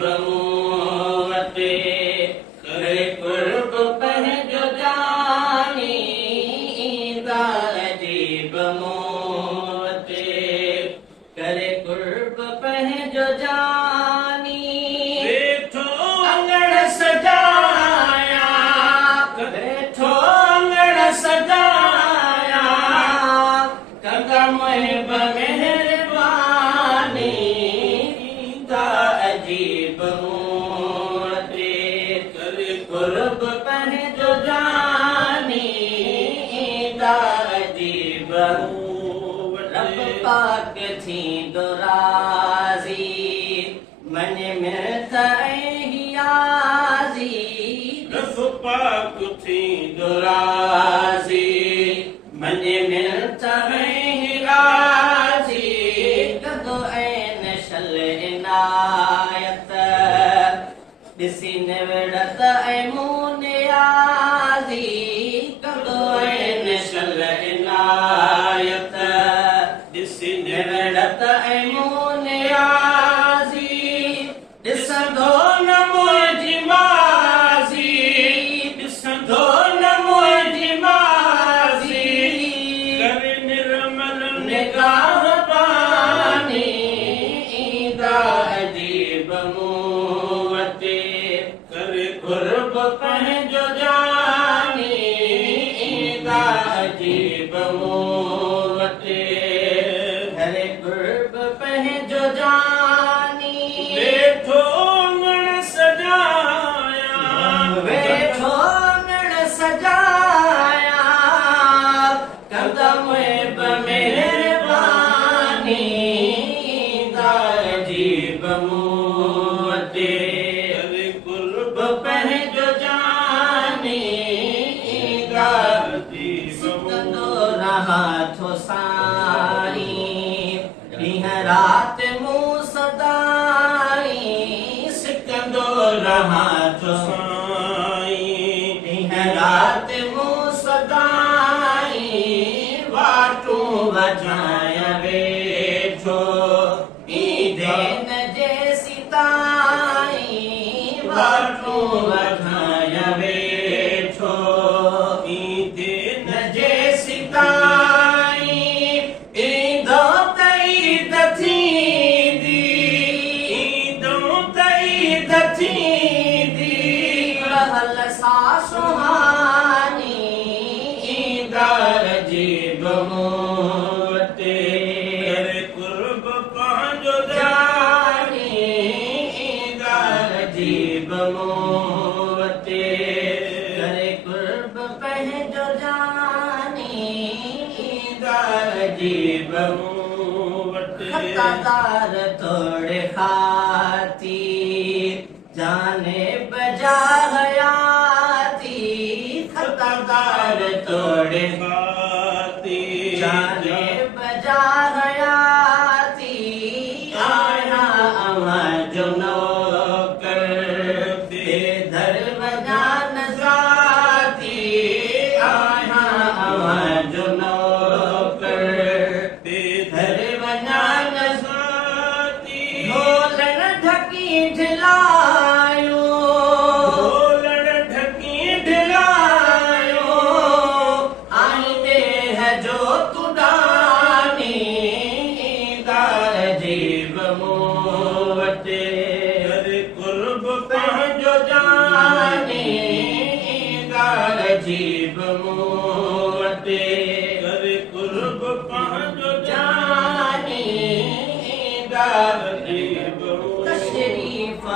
बमूवते करे कुर्ब पह जो जानी ईंदा अजीब मूवते करे कुर्ब पह जो जानी वेठो अंगण सजाया वेठो अंगण सजाया कदम मेहरबानी ईंदा अजीब मूवते करे कुर्ब पह जो जानी ईंदा अजीब रब पाक थींदो राज़ी मन में हियाज़ी रब पाक थींदो राज़ी मन में हिराज़ी कदो ऐन शल इनायत ॾिसी निवड़त ऐं मूं नियाज़ी कदो ऐन शल इनायत ॾिसी निवड़त ऐं मूं नियाज़ी ॾिसंदो न मुंहिंजी माज़ी ॾिसंदो न मुंहिंजी माज़ी करे निर्मल निगाह पानी ईंदा अजीब मूवते करे कुर्ब पंहिंजो जानी ईंदा अजीब मूवते करे कुर्ब पंहिंजो जानी वेठो अंगण सजाया वेठो अंगण सजाया कदम मेहरबानी ईंदा अजीब मूवते करे कुर्ब पंहिंजो जानी ईंदा अजीब सिकंदो रहा थो साईं ॾींहं राति मूं सदाई सिकंदो रहा थो साईं ॾींहं राति मूं सदाई वाटूं वॼाय वेठो ईंदे न जे सिताई वाटूं वॼाय वेठो ईंदे न जे सिताई ईंदो त ईद थींदी ईंदो त ईद थींदी रहल सा सुहानी ईंदा अजीब मूवते करे कुर्ब पंहिंजो जानी ईंदा अजीब मूवते करे कुर्ब पंहिंजो जानी ईंदा अजीब मूवते खतादार तोड़े खाती जाने बजा हयाती खतादार तोड़े खाती जाने बजा हयाती आया अमर जो नौकर दर बजा नजाती आया अमर जो नौकर दर बजा साथी ढोलन ढकी ढिलायो ढोलण ढकी ढिलायो आईंदे है जो तुडानी ईंदा अजीब मूवते करे कुर्ब पंहिंजो जानी ईंदा अजीब मूवते करे कुर्ब पंहिंजो जानी ईंदा अजीब तशरीफ़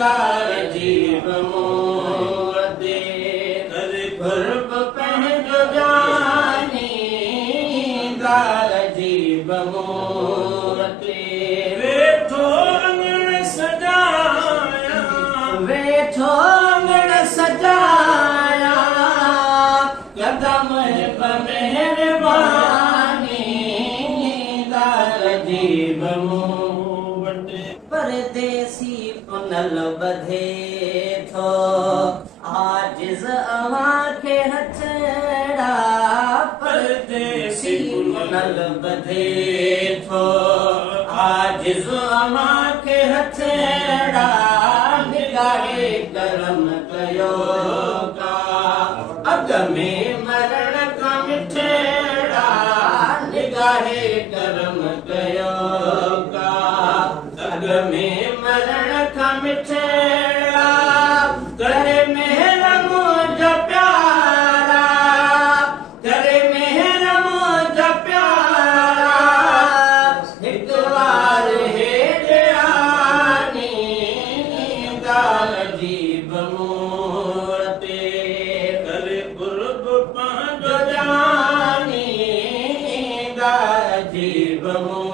ਦਾਰ ਜੀਵ ਮੂਰਤੇ ਕਰ ਗੁਰਬ ਪਹਿਜੋ ਜਾਨੀ ਦਾਰ ਜੀਵ ਮੂਰਤੇ ਵੇਠੋ ਅੰਗਣ ਸਜਾਇਆ ਵੇਠੋ ਅੰਗਣ ਸਜਾਇਆ ਕਦਮ ਮਿਹਰਬਾਨੀ ਦਾਰ ਜੀਵ ਮੂਰਤੇ परदेसी पुनल बधे थो आजिज अवां खे हथड़ा परदेसी पुनल बधे थो आजिज अवां खे हथड़ा निगाहे करम कयो का अग में मरण का मिठड़ा निगाहे करम कयो का अग में मरण का मिठड़ा करे मेहर मुझ प्यारा करे मेहर मुझ प्यारा एक बार है जानी दाल जीव मूरते कर कुर्ब जो पंहिंजो जानी दाल जीव मूरते